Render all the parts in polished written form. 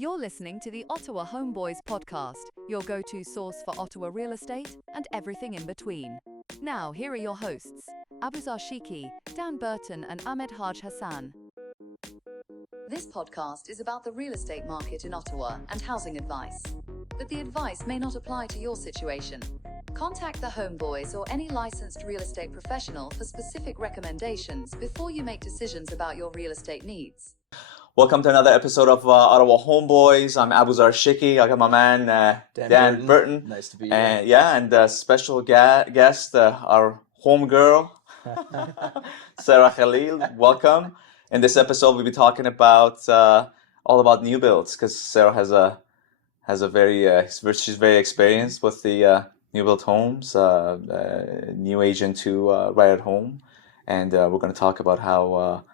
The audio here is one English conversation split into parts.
You're listening to the Ottawa Homeboyz podcast, your go-to source for Ottawa real estate and everything in between. Now, here are your hosts, Abuzar Shiki, Dan Burton and Ahmed Haj Hassan. This podcast is about the real estate market in Ottawa and housing advice. But the advice may not apply to your situation. Contact the Homeboyz or any licensed real estate professional for specific recommendations before you make decisions about your real estate needs. Welcome to another episode of Ottawa Homeboyz. I'm Abuzar Shiki. I got my man Dan Burton. Nice to be here. And special guest, our home girl, Sara Khalil. Welcome. In this episode, we'll be talking about all about new builds because Sara has a very she's very experienced with the new build homes, new agent to right at home, and we're going to talk about how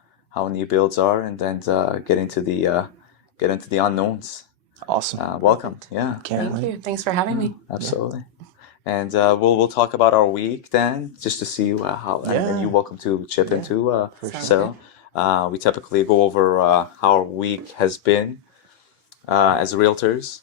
new builds are, and then get into the unknowns. Awesome. Welcome. Yeah. Thank you. Thanks for having me. Absolutely. And we'll talk about our week then, just to see how. And you're welcome to chip into Sarah. We typically go over how our week has been as realtors,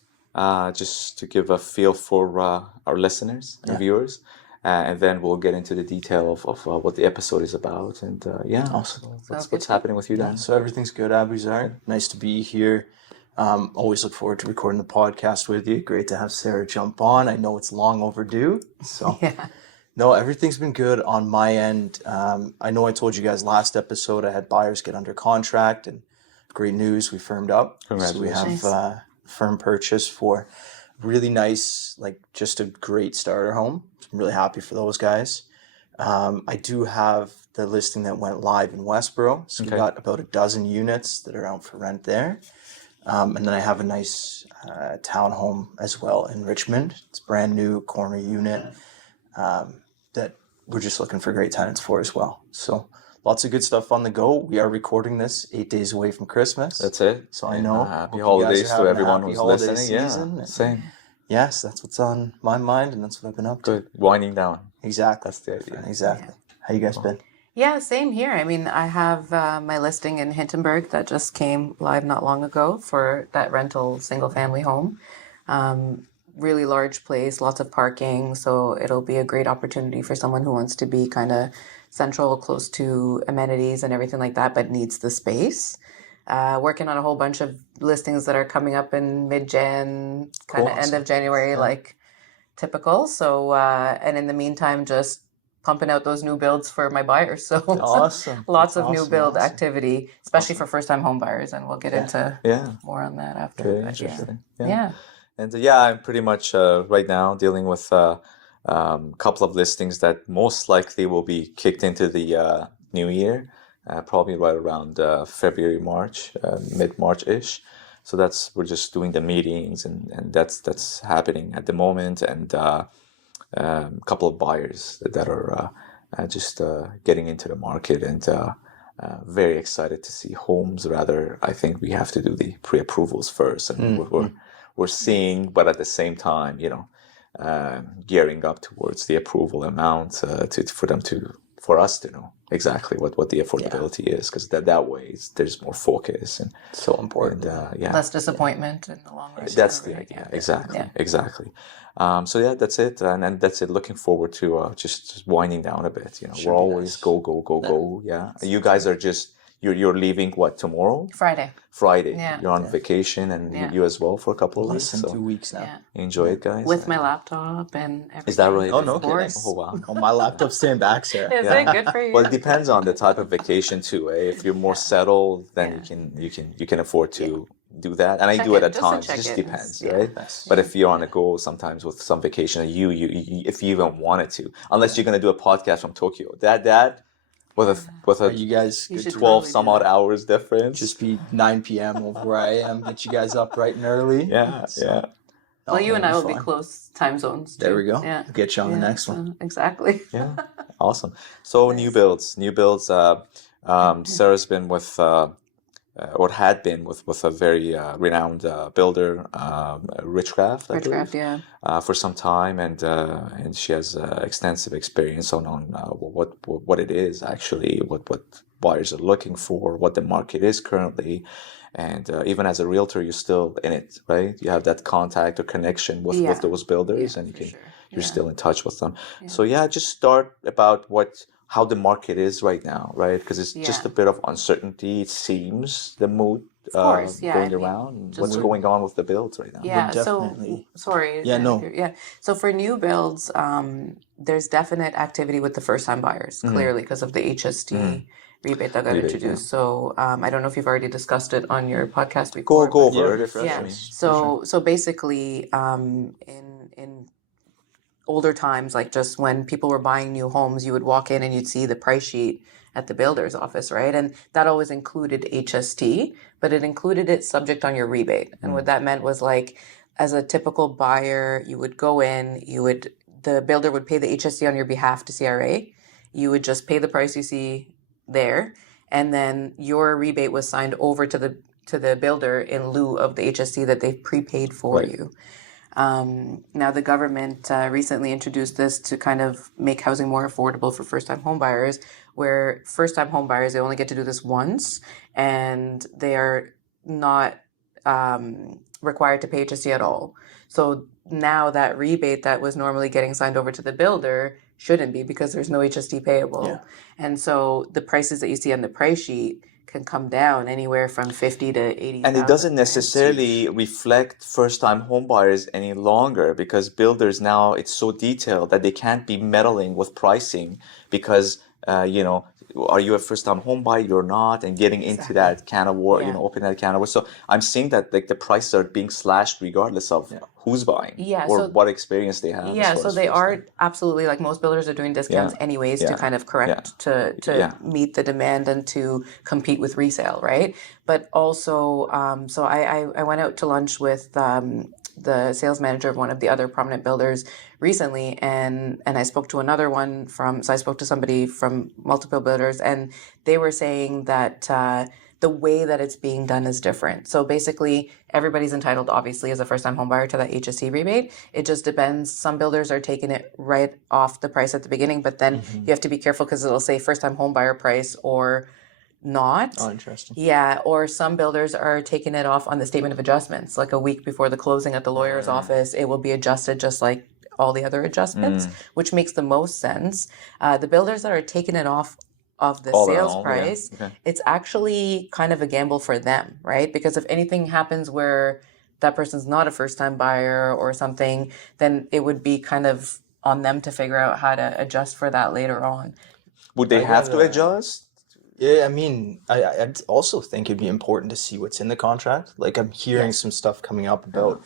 just to give a feel for our listeners and viewers. And then we'll get into the detail of what the episode is about. And Awesome. What's happening with you, Dan? So everything's good, Abuzar. Nice to be here. Always look forward to recording the podcast with you. Great to have Sara jump on. I know it's long overdue. So no, everything's been good on my end. I know I told you guys last episode I had buyers get under contract, and great news, we firmed up. Congratulations. So we have firm purchase for really nice, just a great starter home. I'm really happy for those guys. I do have the listing that went live in Westboro. So we got about a dozen units that are out for rent there. And then I have a nice townhome as well in Richmond. It's a brand new corner unit that we're just looking for great tenants for as well. So lots of good stuff on the go. We are recording this 8 days away from Christmas. That's it. So I know. Happy holidays to everyone who's listening. Yeah, same. Yes, that's what's on my mind, and that's what I've been up to. Good. Winding down. Exactly. That's the idea. Exactly. How you guys been? Yeah, same here. I mean, I have my listing in Hintonburg that just came live not long ago for that rental single-family home. Really large place, lots of parking, so it'll be a great opportunity for someone who wants to be kind of central, close to amenities and everything like that, but needs the space. Working on a whole bunch of listings that are coming up in mid-Jan, kind of end of January, like typical. So, and in the meantime, just pumping out those new builds for my buyers. So Awesome. lots of new build activity, especially for first-time home buyers, and we'll get into more on that after. Very But interesting. Yeah. And I'm pretty much right now dealing with a couple of listings that most likely will be kicked into the new year. Probably right around February, March, mid-March-ish. So we're just doing the meetings, and that's happening at the moment. And a couple of buyers that are just getting into the market, and very excited to see homes. Rather, I think we have to do the pre-approvals first, and we're seeing, but at the same time, gearing up towards the approval amount for us to know exactly what the affordability is, because that way there's more focus and so important. Less disappointment in the long run. That's the idea. Exactly. So that's it, and that's it. Looking forward to just winding down a bit. We're always go. Yeah. You guys are just you're leaving tomorrow? Friday. Yeah. You're on vacation, and you as well for a couple of weeks. Less than 2 weeks now. Yeah. Enjoy it, guys. With my laptop and everything. Is that right? Oh, no kidding. Oh, wow. Oh, my laptop's staying back, Sarah. Is it good for you? Well, it depends on the type of vacation too. If you're more settled, then you can afford to do that. And I do it at times. It just depends, right? Yes. But if you're on a go, sometimes with some vacation, you if you even wanted to, unless you're gonna do a podcast from Tokyo, that. With a you guys You should 12 totally some do odd that. hours difference. just be 9 p.m. over where I am, get you guys up bright and early. Yeah. Well, you and I will be fun. close time zones too. There we go. Yeah. We'll get you on the next one. Exactly. Yeah. Awesome. So new builds. Sarah's been with or had been with a very renowned builder, Richcraft, I believe, Richcraft, for some time, and she has extensive experience on what it is actually, what buyers are looking for, what the market is currently, And even as a realtor, you're still in it, right? You have that contact or connection with those builders, and you're still in touch with them. So just start about how the market is right now, right? Because it's just a bit of uncertainty. It seems the mood going around. What's going on with the builds right now? Yeah. Definitely. So sorry. Yeah. No. Yeah. So for new builds, there's definite activity with the first-time buyers, clearly because of the HST rebate that got introduced. So I don't know if you've already discussed it on your podcast before. Go over it. Refresh me. So basically, in older times, like just when people were buying new homes, you would walk in and you'd see the price sheet at the builder's office, right? And that always included HST, but it included it subject on your rebate. And what that meant was like, as a typical buyer, you would go in, the builder would pay the HST on your behalf to CRA. You would just pay the price you see there, and then your rebate was signed over to the builder in lieu of the HST that they've prepaid for you. Now the government recently introduced this to kind of make housing more affordable for first-time homebuyers, where first-time homebuyers, they only get to do this once, and they are not required to pay HST at all. So now that rebate that was normally getting signed over to the builder shouldn't be, because there's no HST payable. Yeah. And so the prices that you see on the price sheet can come down anywhere from 50 to 80. And it doesn't necessarily reflect first-time home buyers any longer, because builders now, it's so detailed that they can't be meddling with pricing because, are you a first-time home buyer or not? And getting into that can of war, open that can of war. So I'm seeing that like the prices are being slashed regardless of who's buying or what experience they have. Yeah, so they are absolutely, like most builders are doing discounts anyways to kind of correct to meet the demand and to compete with resale, right? But also, so I went out to lunch with the sales manager of one of the other prominent builders recently, and I spoke to another one so I spoke to somebody from multiple builders, and they were saying that the way that it's being done is different. So basically, everybody's entitled, obviously, as a first-time homebuyer to that HST rebate. It just depends. Some builders are taking it right off the price at the beginning, but then you have to be careful because it'll say first-time homebuyer price or not. Oh, interesting. Yeah, or some builders are taking it off on the statement of adjustments, like a week before the closing at the lawyer's office. It will be adjusted just like all the other adjustments, which makes the most sense. The builders that are taking it off of the sales price, it's actually kind of a gamble for them, right? Because if anything happens where that person's not a first-time buyer or something, then it would be kind of on them to figure out how to adjust for that later on. Would they have to adjust? Yeah, I mean, I also think it'd be important to see what's in the contract. Like I'm hearing some stuff coming up about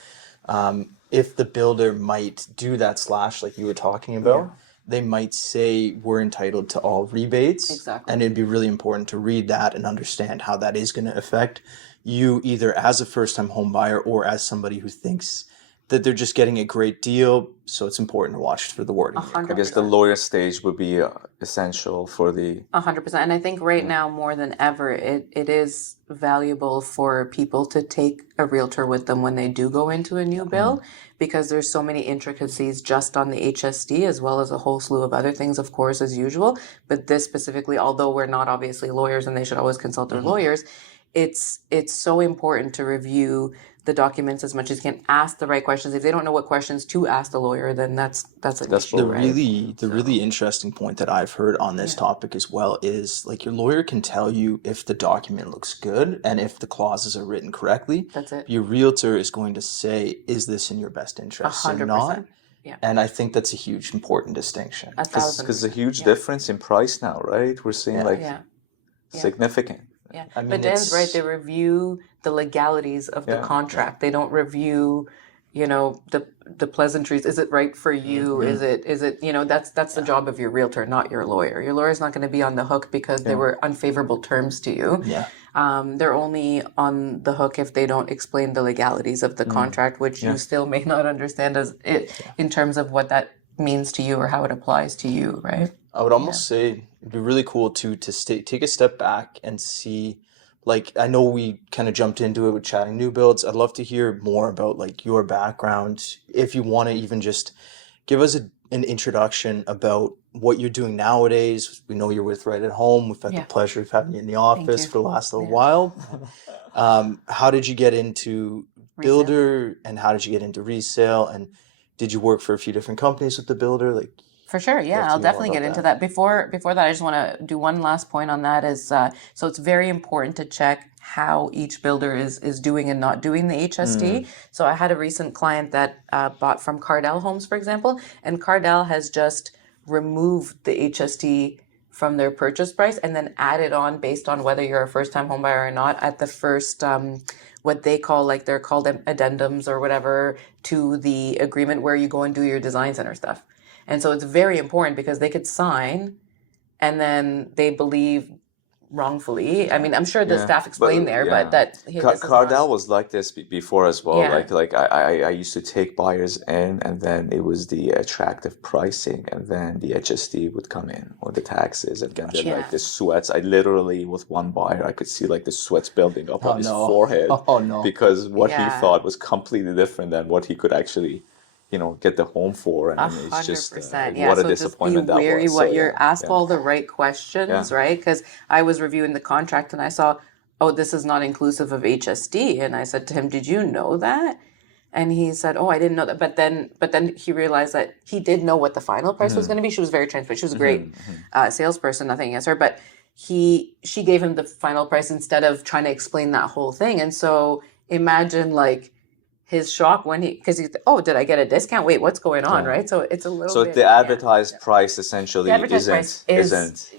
if the builder might do that slash like you were talking about, they might say we're entitled to all rebates. Exactly. And it'd be really important to read that and understand how that is going to affect you either as a first-time home buyer or as somebody who thinks that they're just getting a great deal. So it's important to watch for the wording. 100%. I guess the lawyer stage would be essential for the... 100%. And I think right now more than ever, it is valuable for people to take a realtor with them when they do go into a new build, because there's so many intricacies just on the HST, as well as a whole slew of other things, of course, as usual. But this specifically, although we're not obviously lawyers and they should always consult their lawyers, it's so important to review the documents as much as you can, ask the right questions. If they don't know what questions to ask the lawyer, then that's an issue, right? Really interesting point that I've heard on this topic as well is like your lawyer can tell you if the document looks good and if the clauses are written correctly. That's it. Your realtor is going to say, is this in your best interest or not? Yeah. And I think that's a huge important distinction. 1,000%. Because there's a huge difference in price now, right? We're seeing significant. Yeah, I mean, but Dan's right. They review the legalities of the contract. They don't review, the pleasantries. Is it right for you? Is it? That's the job of your realtor, not your lawyer. Your lawyer's not going to be on the hook because there were unfavorable terms to you. Yeah. They're only on the hook if they don't explain the legalities of the contract, which you still may not understand in terms of what that means to you or how it applies to you, right? I would almost say it'd be really cool to take a step back and see, like, I know we kind of jumped into it with chatting new builds. I'd love to hear more about like your background. If you want to even just give us an introduction about what you're doing nowadays. We know you're with Right at Home. We've had Yeah. the pleasure of having you in the office you. for the last little Yeah. while. How did you get into Resale. builder, and how did you get into resale? And did you work for a few different companies with the builder? Like, For sure, love yeah, to I'll hear more definitely about get into that. that. Before that, I just want to do one last point on that. Is so it's very important to check how each builder is doing and not doing the HSD. So I had a recent client that bought from Cardell Homes, for example, and Cardell has just removed the HSD from their purchase price and then added on based on whether you're a first-time home buyer or not at the first what they call, like, they're called addendums or whatever to the agreement where you go and do your design center stuff. And so it's very important because they could sign and then they believe wrongfully. I mean, I'm sure the staff explained there, but that, hey, this is Cardell not. was like this before as well. Yeah. Like I used to take buyers in, and then it was the attractive pricing, and then the HSD would come in, or the taxes, and then Yeah. like the sweats. I literally, with one buyer, I could see like the sweats building up on his forehead Oh no. because what he Yeah. thought was completely different than what he could actually, get the home for, and it's just 100%. what a So just be disappointment that wary was. what So, you're, ask yeah. all the right questions, right? Because I was reviewing the contract and I saw, oh, this is not inclusive of HSD. And I said to him, did you know that? And he said, oh, I didn't know that. But then he realized that he did know what the final price was going to be. She was very transparent. She was a great salesperson, nothing against her. But she gave him the final price instead of trying to explain that whole thing. And so imagine, like, his shock when because he's, oh, did I get a discount? Wait, what's going on, right? So it's a little So bit. the advertised price essentially The advertised price isn't.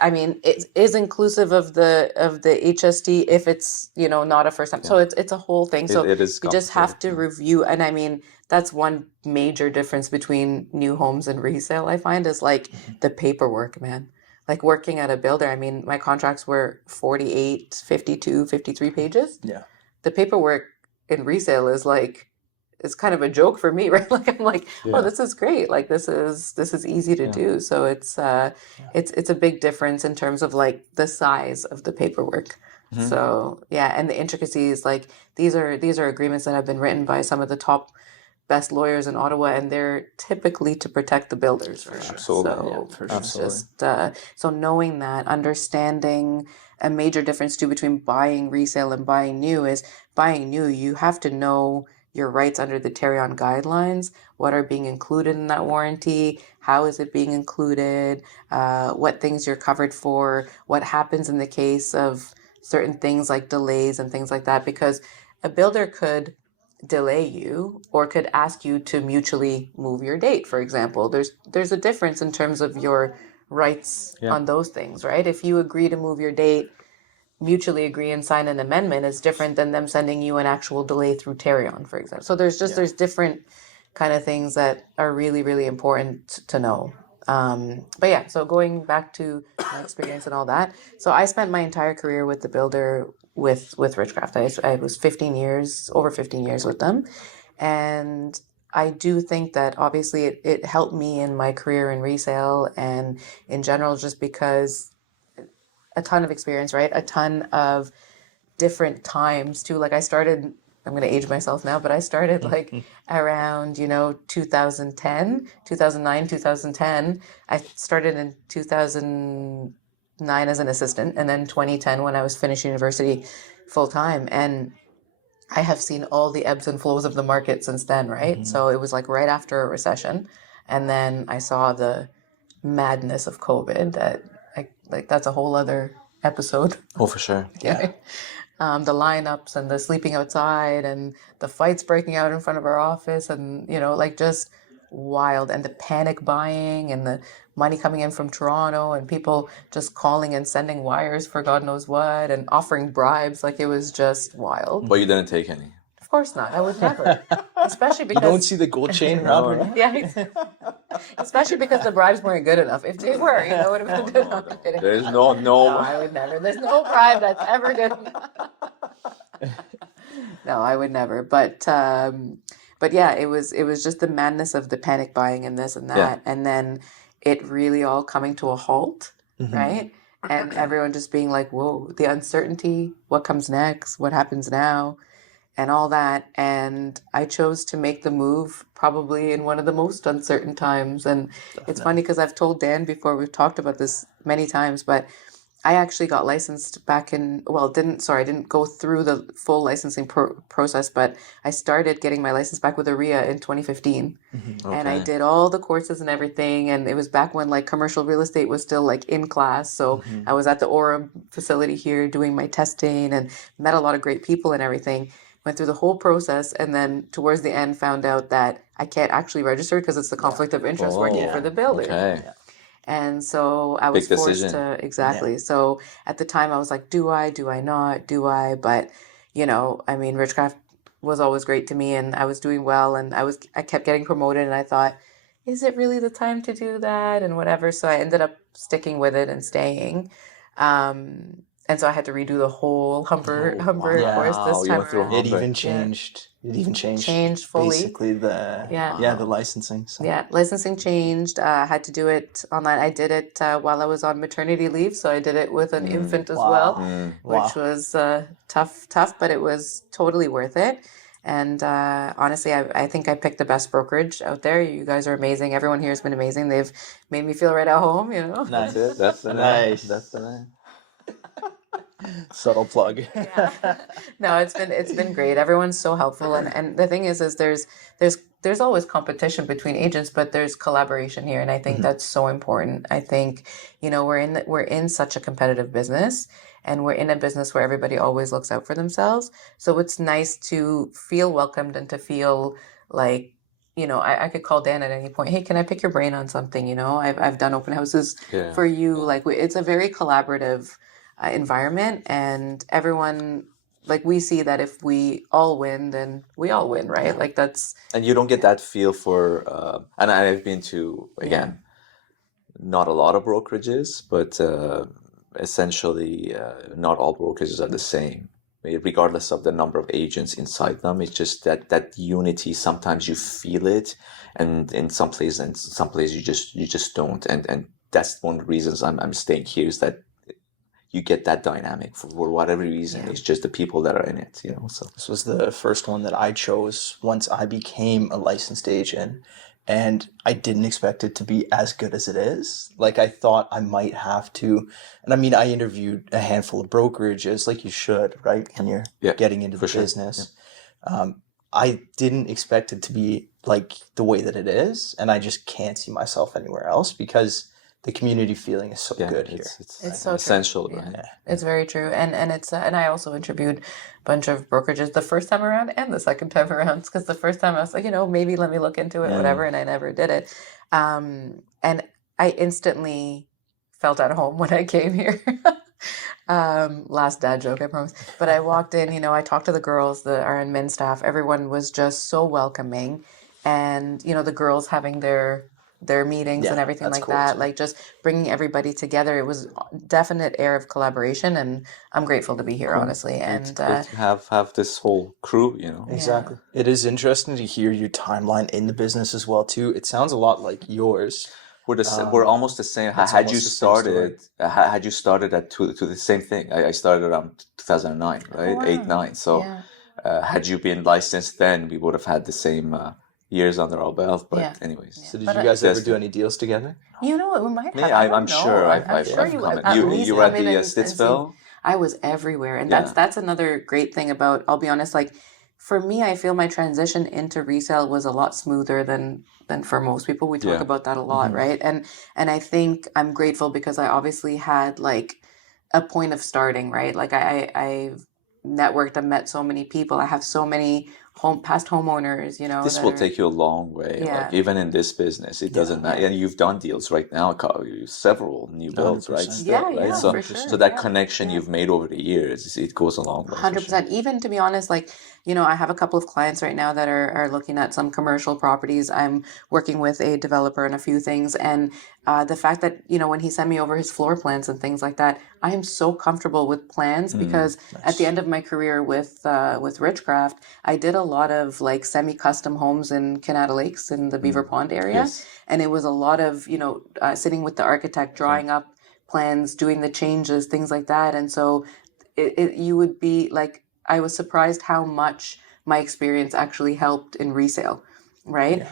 I mean, it is inclusive of the HSD if it's not a first time. So it's a whole thing. So it is you just have to complicated, review. And I mean, that's one major difference between new homes and resale, I find, is like the paperwork, man. Like working at a builder, I mean, my contracts were 48, 52, 53 pages. Yeah. The paperwork in resale is like, it's kind of a joke for me, right? Like I'm like, oh, this is great. Like this is easy to do. So it's a big difference in terms of like the size of the paperwork. So yeah, and the intricacies, like these are agreements that have been written by some of the top best lawyers in Ottawa, and they're typically to protect the builders. Right? Absolutely. So for sure. it's just so knowing that, understanding a major difference too between buying resale and buying new is buying new. You have to know your rights under the Terrion guidelines. What are being included in that warranty? How is it being included? What things you're covered for? What happens in the case of certain things like delays and things like that? Because a builder could delay you or could ask you to mutually move your date, for example. There's a difference in terms of your rights on those things, right? If you agree to move your date, mutually agree and sign an amendment, is different than them sending you an actual delay through Terrion, for example. So there's different kind of things that are really, really important to know. But yeah, so going back to my experience and all that. So I spent my entire career with the builder with Richcraft. I was over 15 years with them. And I do think that obviously it helped me in my career in resale and in general, just because a ton of experience, right? A ton of different times too. Like I started, I'm going to age myself now, but I started like around, 2010, 2009, 2010. I started in 2009 as an assistant, and then 2010 when I was finished university full time. And I have seen all the ebbs and flows of the market since then, right? So it was like right after a recession. And then I saw the madness of COVID that that's a whole other episode. Oh, for sure. Yeah. The lineups and the sleeping outside and the fights breaking out in front of our office and, just wild. And the panic buying and the money coming in from Toronto and people just calling and sending wires for God knows what and offering bribes. Like it was just wild. But you didn't take any. Of course not. I would never. Especially because... You don't see the gold chain around her? Yeah. Especially because the bribes weren't good enough. If they were, it would have been good enough. There's no. No, I would never. There's no bribe that's ever good enough. No, I would never. But yeah, it was just the madness of the panic buying and this and that, and then it really all coming to a halt, right? And everyone just being like, "Whoa!" The uncertainty. What comes next? What happens now? and all that. And I chose to make the move probably in one of the most uncertain times. And it's funny because I've told Dan before, we've talked about this many times, but I actually got licensed back in, well, I didn't go through the full licensing process, but I started getting my license back with AREA in 2015. And I Okay. did all the courses and everything. And it was back when like commercial real estate was still like in class. So I was at the Orem facility here doing my testing and met a lot of great people and everything. Went through the whole process, and then towards the end found out that I can't actually register because it's the conflict of interest working for the builder. Okay. And so I was Big forced decision. to, exactly. So at the time I was like, do I not, do I? But, I mean, Richcraft was always great to me, and I was doing well, and I kept getting promoted, and I thought, is it really the time to do that? And whatever. So I ended up sticking with it and staying. And so I had to redo the whole Humber course this Wow, you time went through around. It Humber. even changed. It even changed. Changed fully. Basically, the Yeah. the licensing. So. Yeah, licensing changed. I had to do it online. I did it while I was on maternity leave, so I did it with an infant as well, which was tough, but it was totally worth it. And honestly, I think I picked the best brokerage out there. You guys are amazing. Everyone here has been amazing. They've made me feel right at home, Nice. That's it. That's the Nice. That's the name. Subtle plug. Yeah. No, it's been great. Everyone's so helpful, and the thing is there's always competition between agents, but there's collaboration here, and I think that's so important. I think we're in such a competitive business, and we're in a business where everybody always looks out for themselves. So it's nice to feel welcomed and to feel like I could call Dan at any point. Hey, can I pick your brain on something? I've done open houses for you. Like it's a very collaborative environment, and everyone, like, we see that if we all win, then we all win, right? Like that's, And you don't get that feel for, and I've been to, again, not a lot of brokerages, but essentially not all brokerages are the same, regardless of the number of agents inside them. It's just that unity, sometimes you feel it, and in some places you just don't. And that's one of the reasons I'm staying here, is that you get that dynamic for whatever reason. It's just the people that are in it, so. This was the first one that I chose once I became a licensed agent, and I didn't expect it to be as good as it is. Like, I thought I might have to, and I mean, I interviewed a handful of brokerages, like you should, right, when you're getting into the business. Yeah. I didn't expect it to be like the way that it is, and I just can't see myself anywhere else because the community feeling is so good here. It's so essential, true. right? Yeah. It's very true, and it's and I also interviewed a bunch of brokerages the first time around and the second time around, because the first time I was like, maybe let me look into it, whatever, and I never did it. And I instantly felt at home when I came here. Last dad joke, I promise. But I walked in, I talked to the girls that are in men's staff. Everyone was just so welcoming, and the girls having their meetings and everything like that, too. Like just bringing everybody together. It was definite air of collaboration, and I'm grateful to be here, honestly. And great to have this whole crew, Exactly. Yeah. It is interesting to hear your timeline in the business as well too. It sounds a lot like yours. We're almost the same. Had you started to the same thing? I started around 2009, right? 8, 9. So had you been licensed then, we would have had the same years under our belt, but anyways. So did you guys ever do any deals together? We might have. I'm sure. I'm sure you were at the Stittsville. I was everywhere, and that's another great thing about. I'll be honest, like for me, I feel my transition into resale was a lot smoother than for most people. We talk about that a lot, right? And I think I'm grateful because I obviously had like a point of starting, right? Like I've networked and met so many people. I have so many past homeowners, This will take you a long way. Like even in this business, it doesn't matter. And you've done deals right now, several new builds, right? Right? So, for sure. So that connection you've made over the years, it goes a long way. 100%. Sure. Even to be honest, like, I have a couple of clients right now that are looking at some commercial properties. I'm working with a developer and a few things. And the fact that, when he sent me over his floor plans and things like that, I am so comfortable with plans because at the end of my career with Richcraft, I did a lot of like semi-custom homes in Canada Lakes in the Beaver Pond area. Yes. And it was a lot of, sitting with the architect, drawing up plans, doing the changes, things like that. And so you would be like, I was surprised how much my experience actually helped in resale, right?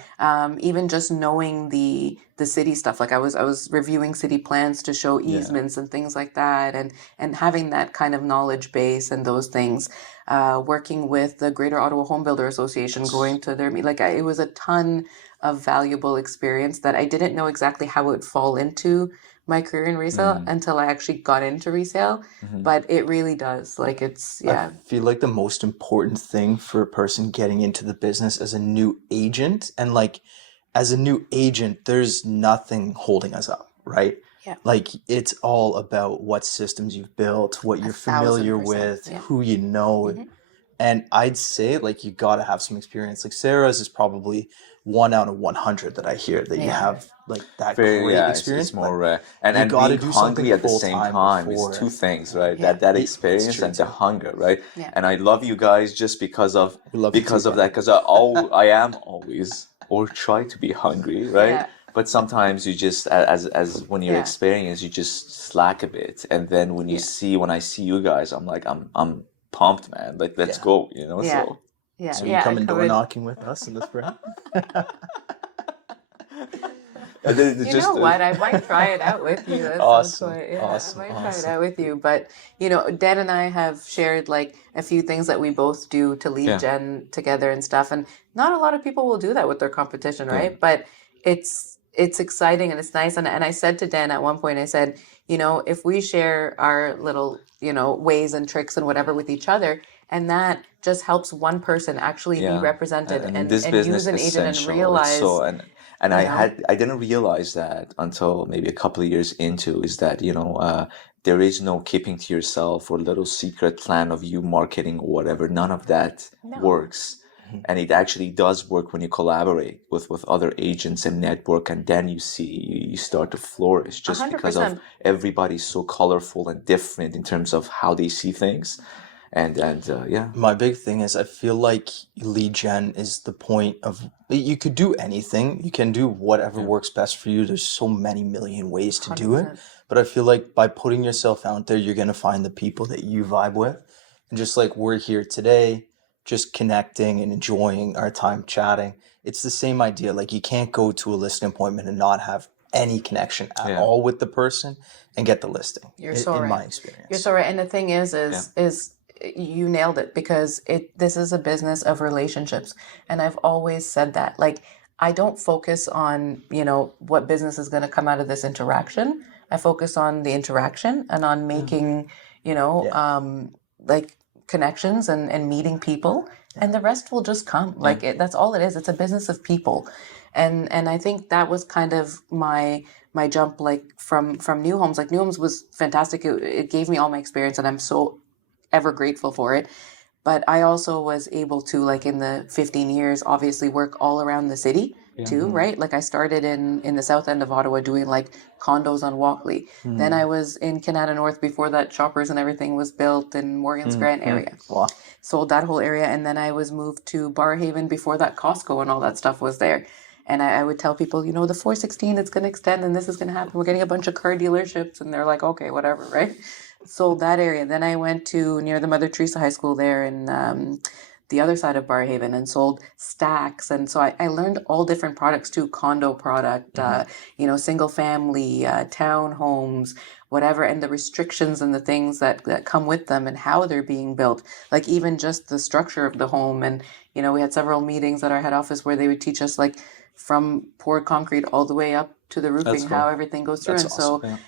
Even just knowing the city stuff, like I was reviewing city plans to show easements and things like that, and having that kind of knowledge base and those things. Working with the Greater Ottawa Homebuilder Association, going to their it was a ton of valuable experience that I didn't know exactly how it would fall into my career in resale until I actually got into resale. But it really does. Like it's I feel like the most important thing for a person getting into the business as a new agent, and like as a new agent, there's nothing holding us up, right? Yeah. Like it's all about what systems you've built, what you're familiar 1,000%, with, yeah. who you know. And I'd say like you got to have some experience. Like Sarah's is probably 1 out of 100 that I hear that you have like that great experience. It's more but and you got to being do something hungry at the full same time time is before. two things, right? Yeah. That It's experience true and the too. hunger, right? Yeah. And I love you guys just because of We love you too, that, Brian. because I am always or try to be hungry, right? Yeah. But sometimes you just as when you're Yeah. experienced, you just slack a bit, and then when I see you guys, I'm like I'm pumped, man. Like let's go, you know. Yeah. So Yeah. So yeah, you come I and door covered- knocking with us in the spring? and then You know what? I might try it out with you at Awesome, some point. Yeah, awesome, I might try it awesome. out with you. But Dan and I have shared like a few things that we both do to lead Yeah. gen together and stuff. And not a lot of people will do that with their competition, right? But it's exciting and it's nice. And I said to Dan at one point, I said, if we share our little, ways and tricks and whatever with each other, and that just helps one person actually be represented and and this business use an agent and essential. It's realize. so and I didn't realize that until maybe a couple of years into, is that there is no keeping to yourself or little secret plan of you marketing or whatever. None of that works. And it actually does work when you collaborate with other agents and network, and then you start to flourish just because of 100%. everybody's so colorful and different in terms of how they see things. And yeah. My big thing is I feel like lead gen is the point of, you could do anything. You can do whatever works best for you. There's so many million ways to do it. 100%. But I feel like by putting yourself out there, you're going to find the people that you vibe with. And just like we're here today, just connecting and enjoying our time chatting. It's the same idea. Like you can't go to a listing appointment and not have any connection at all with the person and get the listing. You're so in right. my experience. You're so right. And the thing is you nailed it, because this is a business of relationships. And I've always said that. Like, I don't focus on, what business is going to come out of this interaction. I focus on the interaction and on making, like connections and meeting people, and the rest will just come. Like that's all it is. It's a business of people. And I think that was kind of my jump, like from New Homes. Like New Homes was fantastic. It gave me all my experience, and I'm so ever grateful for it. But I also was able to, like in the 15 years, obviously work all around the city too, right? Like I started in the south end of Ottawa doing like condos on Walkley. Then I was in Canada North before that Shoppers and everything was built in Morgan's Grant area. Wow. Sold that whole area. And then I was moved to Barrhaven before that Costco and all that stuff was there. And I would tell people, the 416, it's going to extend and this is going to happen. We're getting a bunch of car dealerships. And they're like, okay, whatever, right? Sold that area. Then I went to near the Mother Teresa High School there in the other side of Barrhaven and sold stacks. And so I learned all different products too, condo product, single family, townhomes, whatever, and the restrictions and the things that come with them and how they're being built, like even just the structure of the home. And, we had several meetings at our head office where they would teach us like from poured concrete all the way up to the roofing, how everything goes through. That's awesome. So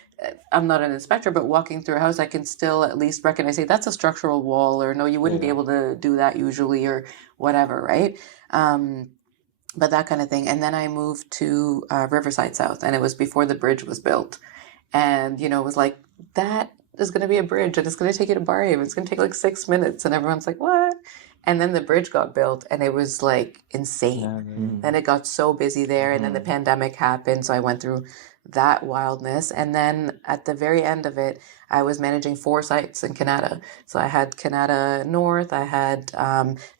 I'm not an inspector, but walking through a house, I can still at least recognize, hey, that's a structural wall, or no, you wouldn't be able to do that usually, or whatever, right? But that kind of thing. And then I moved to Riverside South, and it was before the bridge was built. And, it was like, that is going to be a bridge, and it's going to take you to Barrhaven. It's going to take like 6 minutes. And everyone's like, what? And then the bridge got built, and it was like insane. Then it got so busy there, and then the pandemic happened. So I went through that wildness. And then at the very end of it, I was managing 4 sites in Canada. So I had Canada North, I had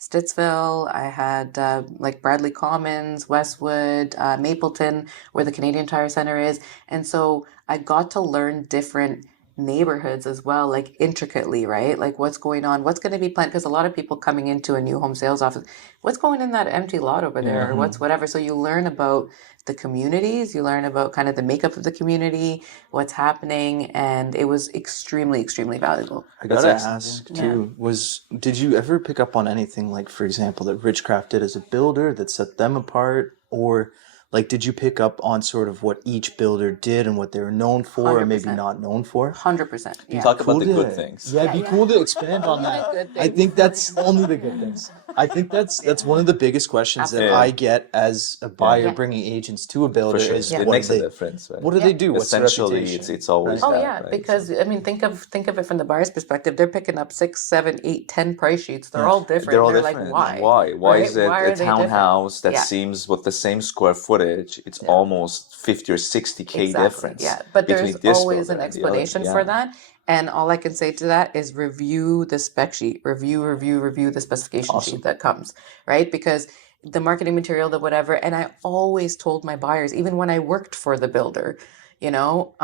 Stittsville, I had like Bradley Commons, Westwood, Mapleton, where the Canadian Tire Center is. And so I got to learn different neighborhoods as well, like intricately, right? Like what's going on, what's going to be planned, because a lot of people coming into a new home sales office, what's going in that empty lot over there, or what's whatever. So you learn about the communities, you learn about kind of the makeup of the community, what's happening, and it was extremely, extremely valuable. I That's gotta excellent, ask yeah. too, did you ever pick up on anything like, for example, that Ridgecraft did as a builder that set them apart? Or like, did you pick up on sort of what each builder did and what they were known for or maybe 100%. not known for? 100%. Yeah. Talk about Cool the good to- things. Yeah, it'd be Yeah. cool to expand on Only the that. good I things. think that's only the good things. I think that's one of the biggest questions that Absolutely. I get as a buyer Yeah. bringing agents to a builder For sure. is It what makes do a they difference, right? what do they do? What's their Essentially, reputation? it's always Oh that, yeah, right? because So I mean, think of it from the buyer's perspective. They're picking up 6, 7, 8, 10 price sheets. They're all different. they're all They're different. like, why? Why? Why Right? is it Why a are they different? townhouse that Yeah. seems with the same square footage, it's almost 50 or 60K Exactly. difference Yeah, but between there's this always builder an and the other? explanation Yeah. for that. And all I can say to that is review the spec sheet, review the specification Awesome. sheet that comes, right? Because the marketing material, the whatever. And I always told my buyers, even when I worked for the builder, you know,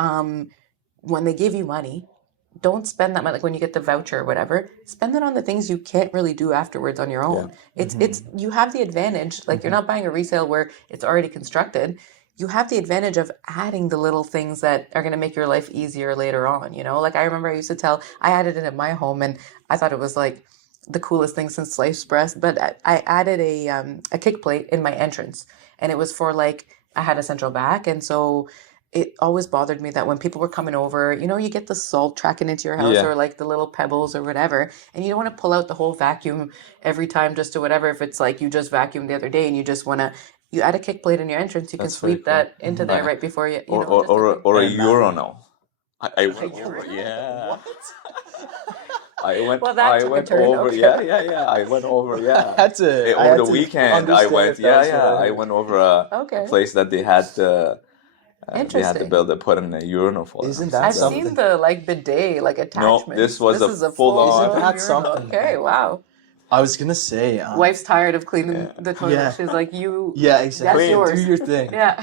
when they give you money, don't spend that money. Like when you get the voucher or whatever, spend it on the things you can't really do afterwards on your own. It's you have the advantage. Like you're not buying a resale where it's already constructed. You have the advantage of adding the little things that are going to make your life easier later on. You know, like I remember I used to I added it at my home, and I thought it was like the coolest thing since sliced bread. But I added a kick plate in my entrance, and it was for like I had a central back, and so it always bothered me that when people were coming over, you know, you get the salt tracking into your house Yeah. or like the little pebbles or whatever, and you don't want to pull out the whole vacuum every time just to whatever. If it's like you just vacuumed the other day and you just want to, you add a kick plate in your entrance, you can That's very sweep that cool. into there Right. right before you, Or know, just a quick- or a And urinal. I went over, urinal? yeah. I went. Well, that I took a went turn, over. okay. Yeah. I went over. Yeah. That's a I Over had the to weekend, I understand went. if that was what I I heard. went over a Okay. place that they had the Interesting. builder put in a urinal for them. Isn't So that I've that something? seen the like bidet, like attachments. this was This a is a full-on- Isn't that urinal. something? Okay, wow. I was gonna say, Wife's tired of cleaning the toilet. Yeah. She's like, you. yeah, exactly. That's yours. Do your thing. Yeah.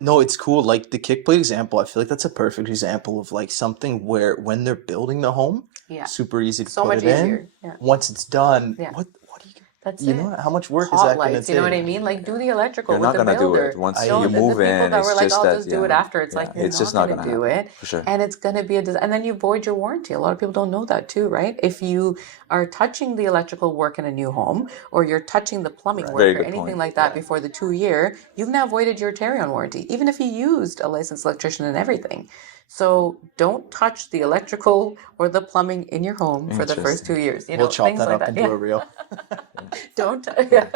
No, it's cool. Like the kick plate example, I feel like that's a perfect example of like something where when they're building the home, Yeah. super easy to So put much it in. easier. Yeah. Once it's done, Yeah. what do you That's you it. know how much work is Hot that gonna lights, take? you know what I mean? Like do the electrical You're with not the gonna do builder. it once I- you The move people in. that It's were like, just I'll that, just do it yeah. after. It's like you're It's not just not gonna gonna do happen, it. for sure. And it's gonna be and then you void your warranty. A lot of people don't know that too, right? If you are touching the electrical work in a new home or you're touching the plumbing work Very or good anything point. like that before the 2 year, you've now voided your Tarion warranty, even if you used a licensed electrician and everything. So don't touch the electrical or the plumbing in your home for the first 2 years. You know, We'll chop things that like up that. into Yeah. a reel. Don't. Yeah.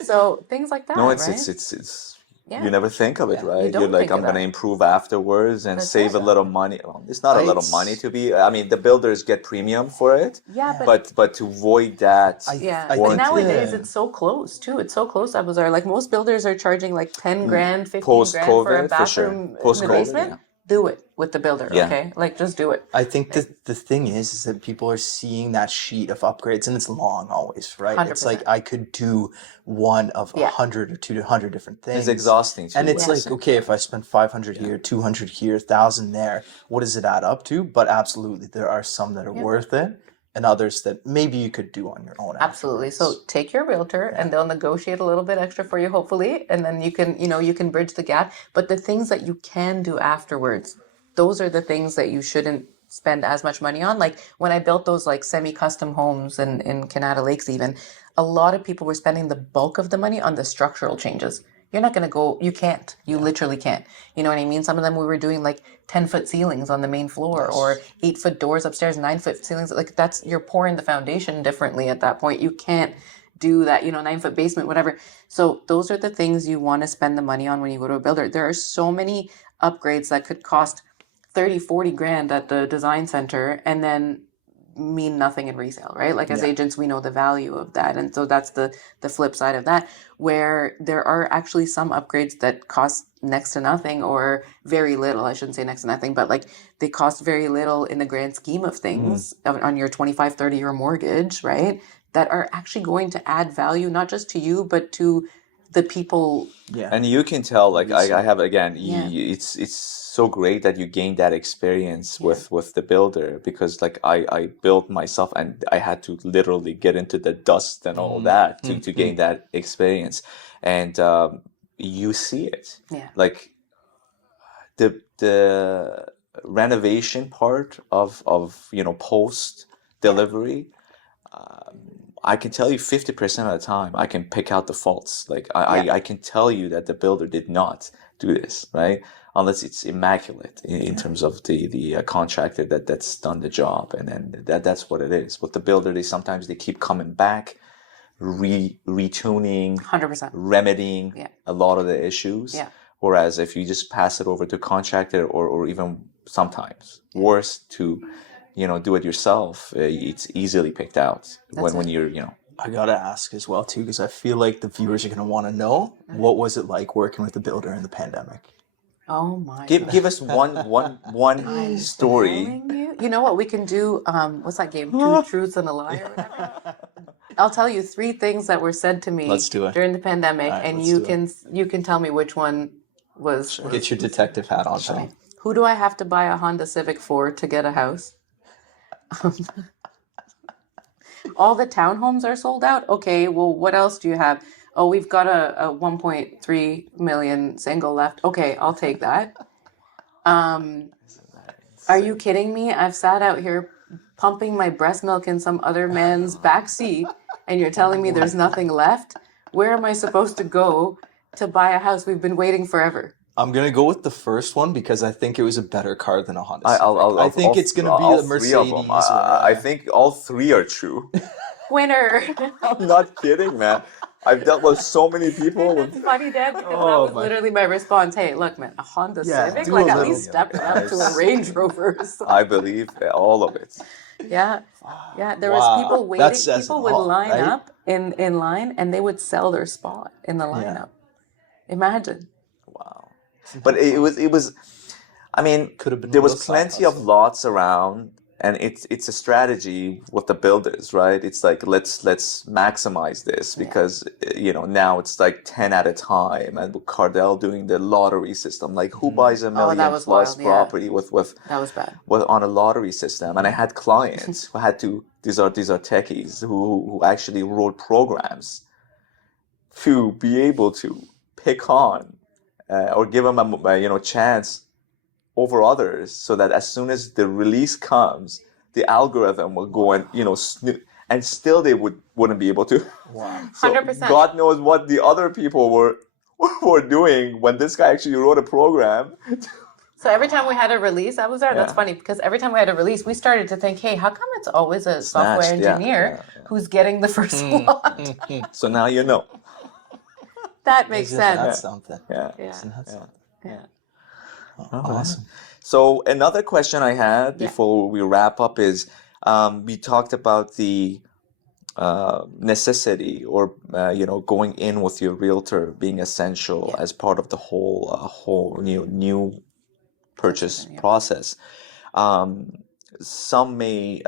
So things like that, No, right? it's Yeah. you never think of it, Yeah. right? You don't You're like, think of I'm gonna that. improve afterwards and That's save it. a little money. Well, it's not a little It's- money to be. I mean, the builders get premium for it, Yeah, but but to void that, yeah, I but think nowadays the- it's so close too. It's so close. That was like most builders are charging like 10 grand, 15 grand for a post-COVID, for sure. bathroom in the Post-COVID, basement. yeah. Do it with the builder, Yeah. okay? Like just do it. I think the thing is that people are seeing that sheet of upgrades and it's long always, right? It's like 100%. I could do one of Yeah. 100 or 200 different things. It's exhausting too. And it's at the like, same okay, time. if I spend 500 here, 200 here, 1,000 there, what does it add up to? But absolutely, there are some that are worth it and others that maybe you could do on your own. Absolutely. So afterwards. take your realtor and they'll negotiate a little bit extra for you, hopefully, and then you can bridge the gap. But the things that you can do afterwards, those are the things that you shouldn't spend as much money on. Like when I built those like semi-custom homes in Canada Lakes, even a lot of people were spending the bulk of the money on the structural changes. You're not going to go, you can't, you literally can't. You know what I mean? Some of them we were doing like 10-foot ceilings on the main floor or 8-foot doors upstairs, 9-foot ceilings. Like you're pouring the foundation differently at that point. You can't do that, 9-foot basement, whatever. So those are the things you want to spend the money on when you go to a builder. There are so many upgrades that could cost 30, 40 grand at the design center and then mean nothing in resale, right? Like as agents, we know the value of that. And so that's the flip side of that, where there are actually some upgrades that cost next to nothing or very little. I shouldn't say next to nothing, but like they cost very little in the grand scheme of things on your 25, 30-year mortgage, right? That are actually going to add value, not just to you, but to the people. Yeah. And you can tell, like I have again, Yeah. it's so great that you gained that experience with the builder, because like I built myself and I had to literally get into the dust and all that to gain that experience, and you see it, Yeah. like the renovation part of post delivery. I can tell you 50% of the time I can pick out the faults. Like I can tell you that the builder did not do this, right? Unless it's immaculate in terms of the contractor that's done the job, and then that's what it is. With the builder, they keep coming back, retuning, 100%. remedying a lot of the issues. Yeah. Whereas if you just pass it over to contractor, or even sometimes worse to do it yourself, it's easily picked out when you're, I gotta ask as well too, because I feel like the viewers are gonna want to know, what was it like working with the builder in the pandemic? Oh my. Give us one story. You know what we can do? What's that game? Two Truths and a Lie or whatever. I'll tell you 3 things that were said to me Let's do it. during the pandemic, All right, and let's you can tell me which one was. Get your detective hat on, pal. Who do I have to buy a Honda Civic for to get a house? All the townhomes are sold out. Okay, well, what else do you have? Oh, we've got a 1.3 million single left. Okay, I'll take that. Are you kidding me? I've sat out here pumping my breast milk in some other man's back seat, and you're telling me there's nothing left? Where am I supposed to go to buy a house? We've been waiting forever. I'm gonna go with the first one because I think it was a better car than a Honda Civic. I think it's gonna be a Mercedes. I think all 3 are true. Winner. I'm not kidding, man. I've dealt with so many people. That's funny, Dad, because that was literally my response. Hey, look, man, a Honda Civic? do Like, a at little. least step it up to a Range Rover or something. I believe all of it. Yeah. There Wow. was people waiting. That says People it would all, line right? up in line, and they would sell their spot in the lineup. Imagine. Wow. But it was. I mean, Could have been there a was little side plenty of hustle. lots around, and it's a strategy with the builders, right? It's like let's maximize this, because now it's like 10 at a time, and with Cardell doing the lottery system, like who buys a million that was plus wild, yeah. property with That was bad. on a lottery system. And I had clients who had to, these are techies who actually wrote programs to be able to pick on or give them a chance over others, so that as soon as the release comes, the algorithm will go and and still they wouldn't be able to. Wow. So 100%. God knows what the other people were doing when this guy actually wrote a program. So every time we had a release, I was there. That's funny, because every time we had a release, we started to think, hey, how come it's always a software Snatched, yeah, engineer who's getting the first lot? So now you know. That makes Isn't that sense. something? Yeah. Isn't that something? Yeah. Awesome. So another question I had before we wrap up is, we talked about the necessity, or going in with your realtor being essential as part of the whole new purchase process. Some may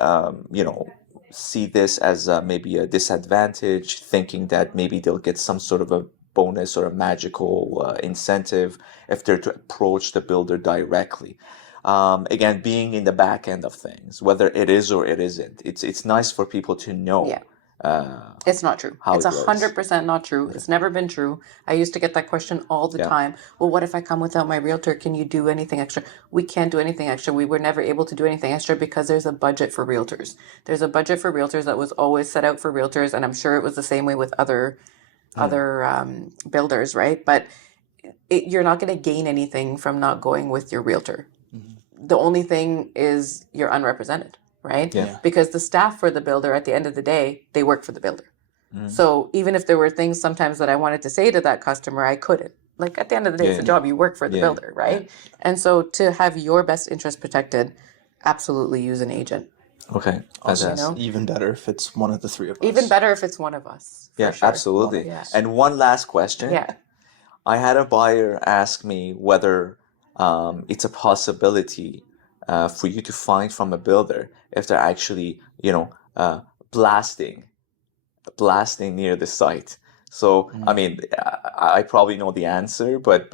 see this as maybe a disadvantage, thinking that maybe they'll get some sort of a bonus or a magical incentive if they're to approach the builder directly. Again, being in the back end of things, whether it is or it isn't, it's nice for people to know. Yeah. It's not true. It's 100% not true. It's never been true. I used to get that question all the time. Well, what if I come without my realtor? Can you do anything extra? We can't do anything extra. We were never able to do anything extra because there's a budget for realtors. There's a budget for realtors that was always set out for realtors, and I'm sure it was the same way with other builders, right? But you're not going to gain anything from not going with your realtor. The only thing is you're unrepresented, right? Yeah. Because the staff for the builder, at the end of the day, they work for the builder. So even if there were things sometimes that I wanted to say to that customer, I couldn't. Like, at the end of the day, it's a job. You work for the builder, right? And so to have your best interest protected, absolutely use an agent. Okay. Also, even better if it's one of the 3 of us. Even better if it's one of us. Yeah, sure. absolutely. Yeah. And one last question. Yeah. I had a buyer ask me whether it's a possibility for you to find from a builder if they're actually, blasting near the site. So I mean, I probably know the answer, but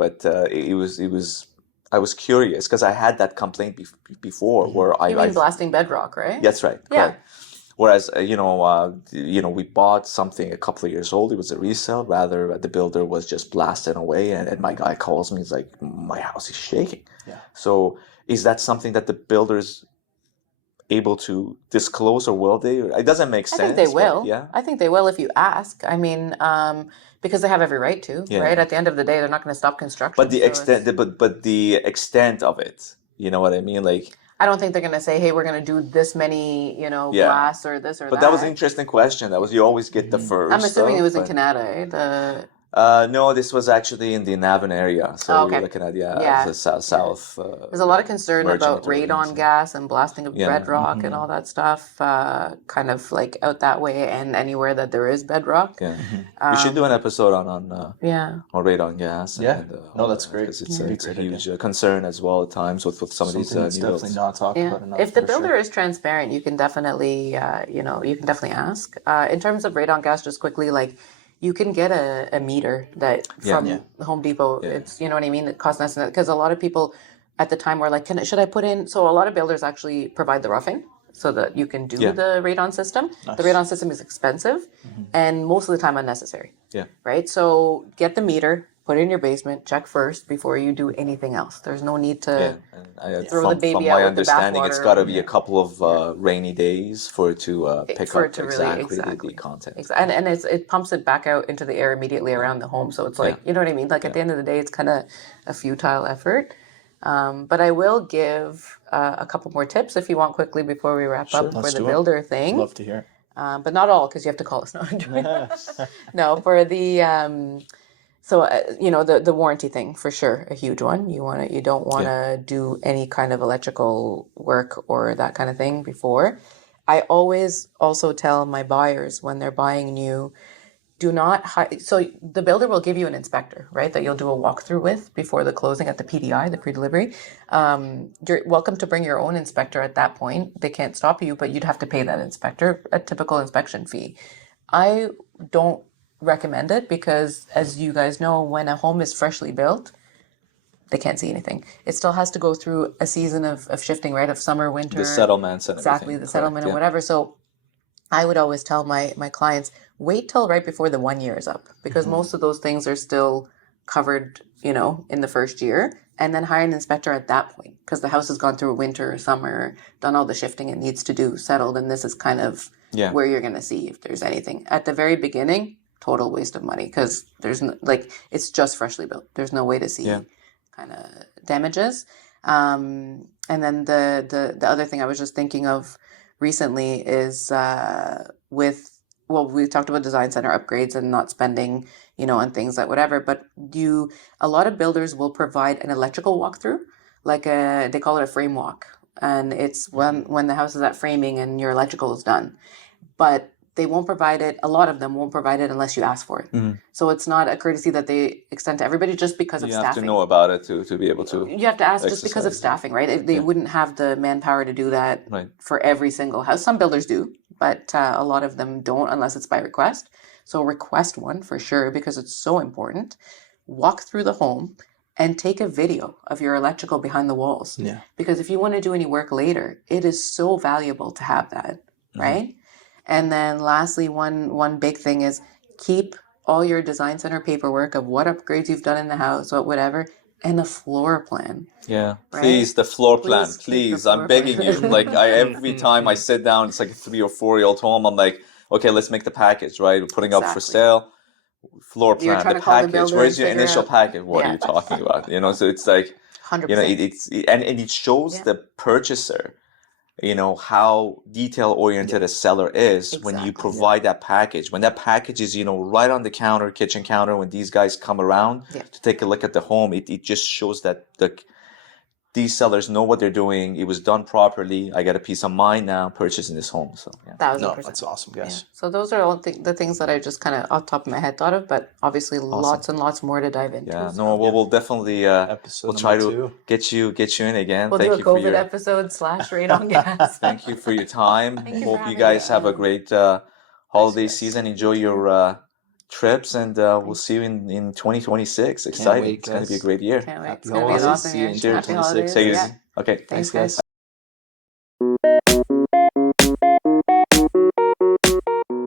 it was I was curious because I had that complaint before where You mean blasting bedrock, right? That's right. Yeah. Correct. Whereas we bought something a couple of years old. It was a resale. Rather, the builder was just blasting away, and my guy calls me. He's like, "My house is shaking." Yeah. So, is that something that the builders able to disclose, or will they? It doesn't make sense. I think they but will. yeah. I think they will if you ask. I mean, because they have every right to, Yeah. right? At the end of the day, they're not going to stop construction. But the so extent, but the extent of it, you know what I mean? Like, I don't think they're going to say, "Hey, we're going to do this many, Yeah. blasts or this or but that." that was an interesting question. That was you always get the first. I'm assuming it was in but- Canada, eh? No, this was actually in the Navan area. So Oh, we were okay. looking at Yeah. the south. There's a lot of concern merging about into radon Orleans, gas and blasting of Yeah. bedrock and all that stuff, kind of like out that way and anywhere that there is bedrock. Yeah, we should do an episode on Yeah. radon gas. Yeah. And, No, that's great. Because it's, Yeah. it's a huge concern as well at times with some of these Something that's new definitely builds. not talked Yeah. about enough. If the for builder sure. is transparent, you can definitely, ask. In terms of radon gas, just quickly, like you can get a meter that from Yeah. Home Depot. Yeah. It's, you know what I mean? It costs less than that because a lot of people at the time were like, should I put in? So a lot of builders actually provide the roughing so that you can do Yeah. the radon system. Nice. The radon system is expensive and most of the time unnecessary. Yeah. Right? So get the meter, put it in your basement, check first before you do anything else. There's no need to. Yeah, and Throw the baby from out my with the understanding, it's bathwater. got to be a couple of rainy days for it to pick for up it to really- exactly the content. And it pumps it back out into the air immediately around the home. So it's like, you know what I mean? Like at the end of the day, it's kind of a futile effort. But I will give a couple more tips if you want quickly before we wrap up for Let's the do it. builder thing. Love to hear. But not all because you have to call us. No, for the the warranty thing for sure, a huge one. You don't want to do any kind of electrical work or that kind of thing before. I always also tell my buyers when they're buying new, do not so the builder will give you an inspector, right, that you'll do a walkthrough with before the closing at the PDI, the pre-delivery. You're welcome to bring your own inspector at that point. They can't stop you, but you'd have to pay that inspector a typical inspection fee. I don't recommend it because, as you guys know, when a home is freshly built, they can't see anything. It still has to go through a season of shifting, right, of summer, winter. The settlements and Exactly, everything. the settlement Correct, and whatever. So I would always tell my clients, wait till right before the 1 year is up because most of those things are still covered, in the first year, and then hire an inspector at that point because the house has gone through winter, summer, done all the shifting it needs to do, settled, and this is kind of where you're going to see if there's anything. At the very beginning, total waste of money because there's it's just freshly built. There's no way to see kind of damages. And then the other thing I was just thinking of recently is we talked about design center upgrades and not spending, on things like whatever, but a lot of builders will provide an electrical walkthrough, like they call it a frame walk. And it's when the house is at framing and your electrical is done, but they won't provide it. A lot of them won't provide it unless you ask for it. So it's not a courtesy that they extend to everybody just because of You staffing. have to know about it to be able to. You have to ask just because of exercise. staffing, right? They wouldn't have the manpower to do that Right. for every single house. Some builders do, but a lot of them don't unless it's by request. So request one for sure because it's so important. Walk through the home and take a video of your electrical behind the walls. Yeah. Because if you want to do any work later, it is so valuable to have that, right? And then lastly, one big thing is keep all your design center paperwork of what upgrades you've done in the house, whatever, and a floor plan. Yeah, Right? please, the floor plan, Please keep the please. floor I'm begging you. plan. Like every time I sit down, it's like a 3 or 4 year old home. I'm like, okay, let's make the package, right? We're putting up for Exactly. sale. Floor You're plan, trying the to call the package. builder Where's and your figure initial out- package? What are Yeah. you talking about? So it's like, 100%. and it shows Yeah. the purchaser, how detail oriented a seller is when you Exactly. provide that package. When that package is, right on the counter, kitchen counter, when these guys come around to take a look at the home, it just shows that these sellers know what they're doing. It was done properly. I got a peace of mind now purchasing this home. So yeah. 1,000%. That's awesome, guys. Yeah. So those are all the things that I just kind of off the top of my head thought of, but obviously lots and lots more to dive into. Yeah, so. no, we'll definitely Episode we'll try number to 2. get you in again. We'll Thank do a you for COVID your episode / radon gas. thank you for your time. Thank you for Hope you having guys me. have a great holiday guys. season. Enjoy your trips, and we'll see you in 2026. Exciting. wait, It's going to be a guys. great year. Can't wait. Happy It's going to be an holidays. awesome See you year. in Happy 2026. holidays. Take it Yeah. easy. Okay. Thanks, Thanks, guys. guys.